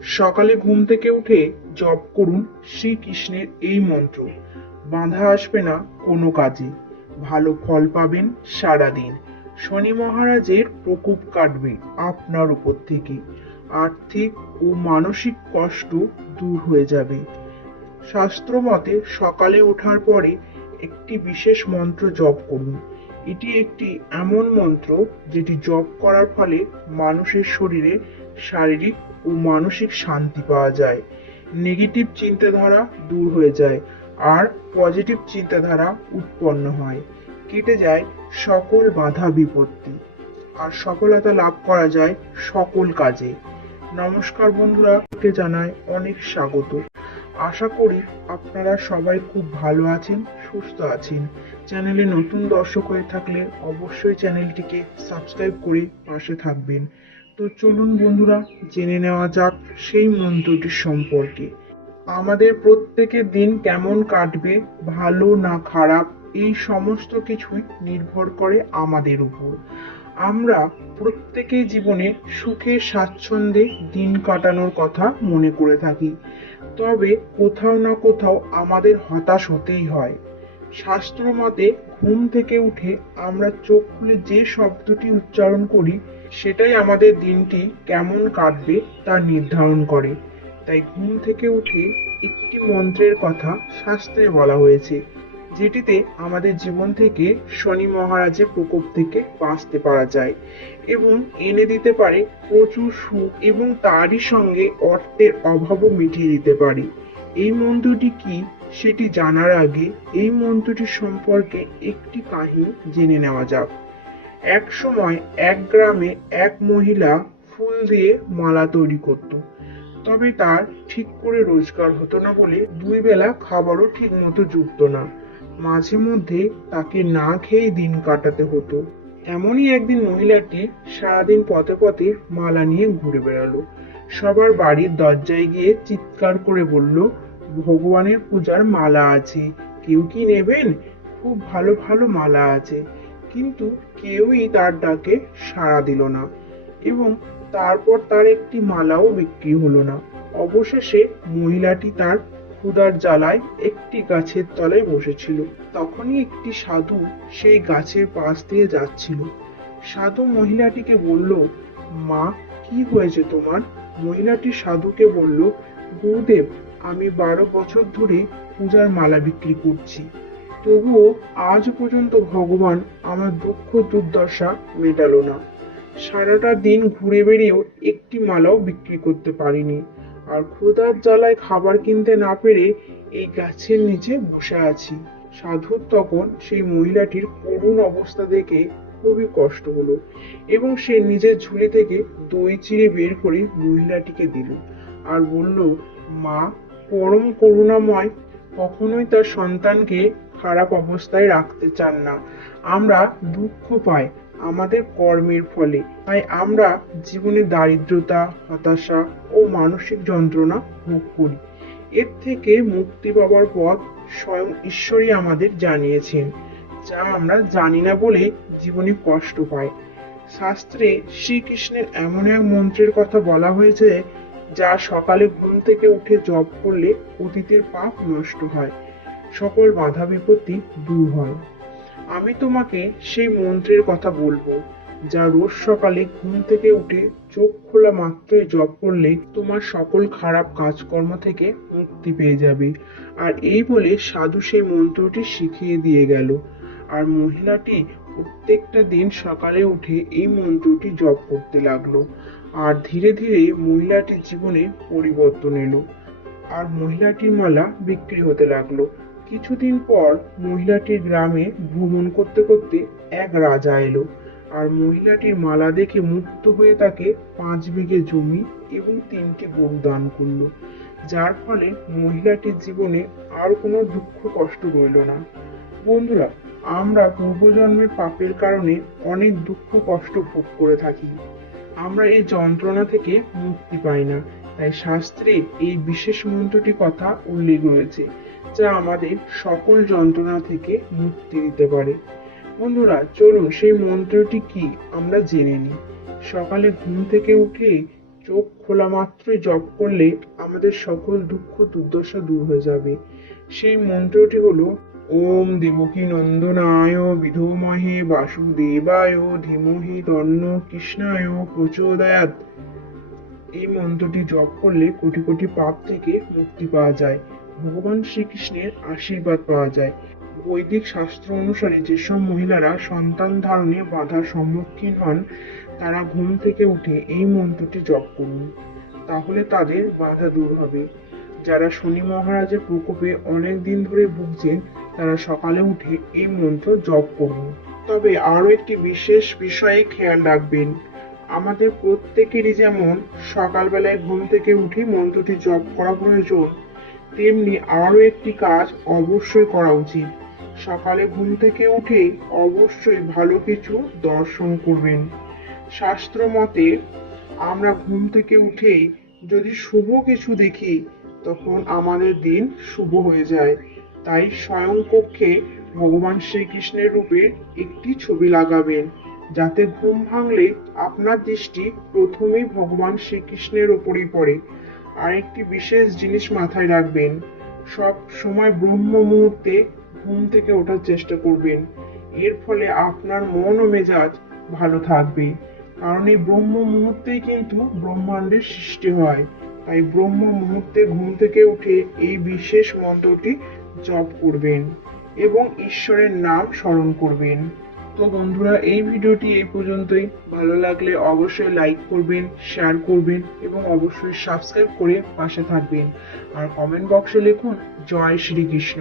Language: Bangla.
সকালে ঘুম থেকে উঠে জপ করুন শ্রীকৃষ্ণের এই মন্ত্র। বাধা আসবে না কোনো কাজে, ভালো ফল পাবেন সারাদিন। শনি মহারাজের প্রকোপ কাটবে আপনার উপর থেকে, আর্থিক ও মানসিক কষ্ট দূর হয়ে যাবে। শাস্ত্র মতে সকালে ওঠার পরে একটি বিশেষ মন্ত্র জপ করুন। এটি একটি এমন মন্ত্র যেটি জপ করার ফলে মানুষের শরীরে শারীরিক ও মানসিক শান্তি পাওয়া যায়, নেগেটিভ চিন্তাধারা দূর হয়ে যায় আর পজিটিভ চিন্তাধারা উৎপন্ন হয়, কেটে যায় সকল বাধা বিপত্তি আর সফলতা লাভ করা যায় সকল কাজে। নমস্কার বন্ধুরা, কে জানাই অনেক স্বাগত। আশা করি আপনারা সবাই খুব ভালো আছেন, সুস্থ আছেন। চ্যানেলে নতুন দর্শক হয়ে থাকলে অবশ্যই চ্যানেলটিকে সাবস্ক্রাইব করে পাশে থাকবেন। তো চলুন বন্ধুরা, জেনে নেওয়া যাক সেই মন্ত্রটির সম্পর্কে। আমাদের প্রত্যেকের দিন কেমন কাটবে, ভালো না খারাপ, এই সমস্ত কিছুই নির্ভর করে আমাদের উপর। আমরা প্রত্যেকেই জীবনে সুখে স্বাচ্ছন্দ্যে দিন কাটানোর কথা মনে করে থাকি, তবে কোথাও না কোথাও আমাদের হতাশ হতেই হয়। শাস্ত্র মতে ঘুম থেকে উঠে আমরা চোখ খুলে যে শব্দটি উচ্চারণ করি সেটাই আমাদের দিনটি কেমন কাটবে তা নির্ধারণ করে। তাই ঘুম থেকে উঠে একটি মন্ত্রের কথা শাস্ত্রে বলা হয়েছে, যেটিতে আমাদের জীবন থেকে শনি মহারাজের প্রকোপ থেকে বাঁচতে পারা যায় এবং এনে দিতে পারে প্রচুর সুখ, এবং তারই সঙ্গে অর্থের অভাবও মিটিয়ে দিতে পারে। এই মন্ত্রটি কি সেটি জানার আগে এই মন্ত্রটি সম্পর্কে একটি কাহিনী জেনে নেওয়া যাক। এক সময় এক গ্রামে এক মহিলা ফুল দিয়ে মালা তৈরি করত, তবে তার ঠিক করে রোজগার হতো না বলে দুই বেলা খাবারও ঠিক মতো জুটতো না। মাঝে মধ্যে তাকে না খেয়ে দিন কাটাতে হতো। এমনই একদিন মহিলাটি সারাদিন পথে পথে মালা নিয়ে ঘুরে বেড়ালো। সবার বাড়ির দরজায় গিয়ে চিৎকার করে বলল, ভগবানের পূজার মালা আছে, কেউ কি নেবেন? খুব ভালো ভালো মালা আছে। কিন্তু কেউই তার ডাকে সাড়া দিল না, এবং তারপর তার একটি মালাও বিক্রি হলো না। অবশেষে মহিলাটি তার ক্ষুধার জ্বালায় একটি গাছের তলায় বসেছিল। তখনই একটি সাধু সেই গাছের পাশ দিয়ে যাচ্ছিল। সাধু মহিলাটিকে বলল, মা, কি হয়েছে তোমার? মহিলাটি সাধুকে বলল, গুরুদেব, আমি 12 বছর ধরে পূজার মালা বিক্রি করছি, তবুও আজ পর্যন্ত ভগবান আমার দুঃখ দুর্দশা মেটালো না। সারাটা দিন ঘুরে বেড়িয়েও একটি মালাও বিক্রি করতে পারিনি, আর ক্ষুধার জ্বালায় খাবার কিনতে না পেরে এই গাছের নিচে বসে আছি। সাধুর তখন সেই মহিলাটির করুণ অবস্থা দেখে খুবই কষ্ট হলো, এবং সে নিজের ঝুলি থেকে দই চিড়ে বের করে মহিলাটিকে দিল আর বলল, মা, পরম করুণাময় কখনোই তার সন্তানকে খারাপ অবস্থায় রাখতে চান না। আমরা দুঃখ পাই আমাদের কর্মের ফলে, তাই আমরা জীবনে দারিদ্রতা, হতাশা ও মানসিক যন্ত্রণা ভোগ করি। এর থেকে মুক্তি পাওয়ার পথ স্বয়ং ঈশ্বরই আমাদের জানিয়েছেন, যা আমরা জানি না বলে জীবনে কষ্ট পাই। শাস্ত্রে শ্রীকৃষ্ণের এমন এক মন্ত্রের কথা বলা হয়েছে, যা সকালে ঘুম থেকে উঠে জপ করলে অতীতের পাপ নষ্ট হয়, সকল বাধা বিপত্তি দূর হয়। আমি তোমাকে সেই মন্ত্রের কথা বলবো, যা রোজ সকালে ঘুম থেকে উঠে চোখ খোলা মাত্রই জপ করলে তোমার সকল খারাপ কাজকর্ম থেকে মুক্তি পেয়ে যাবে। আর এই বলে সাধু সেই মন্ত্রটি শিখিয়ে দিয়ে গেল, আর মহিলাটি প্রত্যেকটা দিন সকালে উঠে এই মন্ত্রটি জপ করতে লাগলো। আর ধীরে ধীরে মহিলাটির জীবনে পরিবর্তন এলো, আর মহিলাটির মালা বিক্রি হতে লাগলো। কিছুদিন পর মহিলাটির গ্রামে ভ্রমণ করতে করতে এক রাজা এলো, আর মহিলাটির মালা দেখে মুগ্ধ হয়ে তাকে 5 বিঘে জমি এবং 3টি গরু দান করলো, যার ফলে মহিলাটির জীবনে আর কোনো দুঃখ কষ্ট রইল না। বন্ধুরা, আমরা পূর্বজন্মের পাপের কারণে অনেক দুঃখ কষ্ট ভোগ করে থাকি, আমরা এই যন্ত্রণা থেকে মুক্তি পাই না। তাই শাস্ত্রে এই বিশেষ মন্ত্রটি কথা উল্লেখ রয়েছে, যা আমাদের সকল যন্ত্রণা থেকে মুক্তি দিতে পারে। বন্ধুরা, চলুন সেই মন্ত্রটি কি আমরা জেনে নিই। সকালে ঘুম থেকে উঠে চোখ খোলা মাত্রই জপ করলে আমাদের সকল দুঃখ দুর্দশা দূর হয়ে যাবে। সেই মন্ত্রটি হলো ওম দেবকী নন্দনায় বিধূমহে বাসুদেবায় ধীমহি তন্ন কৃষ্ণায় প্রচোদয়াৎ। এই মন্ত্রটি জপ করলে কোটি কোটি পাপ থেকে মুক্তি পাওয়া যায়, ভগবান শ্রীকৃষ্ণের আশীর্বাদ পাওয়া যায়। বৈদিক শাস্ত্র অনুসারে যেসব মহিলারা সন্তান ধারণে বাধার সম্মুখীন হন, তারা ঘুম থেকে উঠে এই মন্ত্রটি জপ করুন, তাহলে তাদের বাধা দূর হবে। যারা শনি মহারাজের প্রকোপে অনেক দিন ধরে ভুগছেন, তারা সকালে উঠে এই মন্ত্র জপ করুন। তবে আরো একটি বিশেষ বিষয়ে খেয়াল রাখবেন, আমাদের প্রত্যেকেরই যেমন সকালবেলায় ঘুম থেকে উঠে মন্ত্রটি জপ করা প্রয়োজন, তেমনি আরো একটি কাজ অবশ্যই করা উচিত। সকালে ঘুম থেকে উঠেই অবশ্যই ভালো কিছু দর্শন করবেন। শাস্ত্র মতে আমরা ঘুম থেকে উঠেই যদি শুভ কিছু দেখি, তখন আমাদের দিন শুভ হয়ে যায়। তাই স্বয়ং কক্ষে ভগবান শ্রীকৃষ্ণের রূপে একটি ছবি লাগাবেন, যাতে ঘুম ভাঙলে আপনার দৃষ্টি প্রথমেই ভগবান শ্রীকৃষ্ণের ওপরেই পড়ে। আর একটি বিশেষ জিনিস মাথায় রাখবেন, সব সময় ব্রহ্ম মুহূর্তে ঘুম থেকে ওঠার চেষ্টা করবেন। এর ফলে আপনার মন ও মেজাজ ভালো থাকবে, কারণ এই ব্রহ্ম মুহূর্তেই কিন্তু ব্রহ্মাণ্ডের সৃষ্টি হয়। তাই ব্রহ্ম মুহূর্তে ঘুম থেকে উঠে এই বিশেষ মন্ত্রটি জপ করবেন এবং ঈশ্বরের নাম স্মরণ করবেন। তো বন্ধুরা, এই ভিডিওটি এই পর্যন্তই। ভালো লাগলে অবশ্যই লাইক করবেন, শেয়ার করবেন এবং অবশ্যই সাবস্ক্রাইব করে পাশে থাকবেন। আর কমেন্ট বক্সে লিখুন জয় শ্রীকৃষ্ণ।